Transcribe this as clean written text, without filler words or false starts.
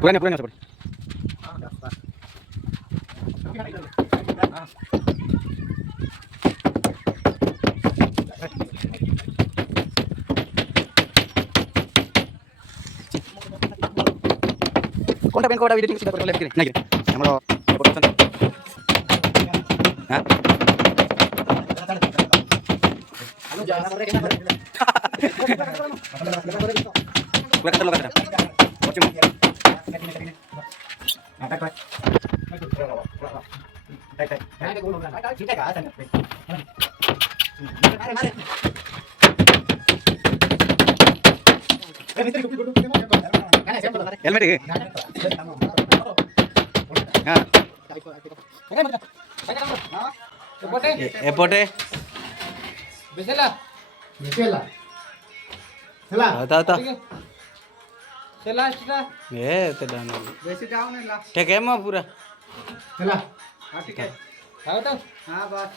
पुराने पुराने सपोर्ट कोणता पेन कोडा एडिटिंग सुद्धा करायला लागते नाही ଆମର हां पुरा कटर लगा हेलमेट हां एपोटे बेसेला बेसेला चला आता आता चला चला ए ते डाउन बेसे डाउन है ला ठीक है मां पूरा चला हां ठीक है आओ तो हां बस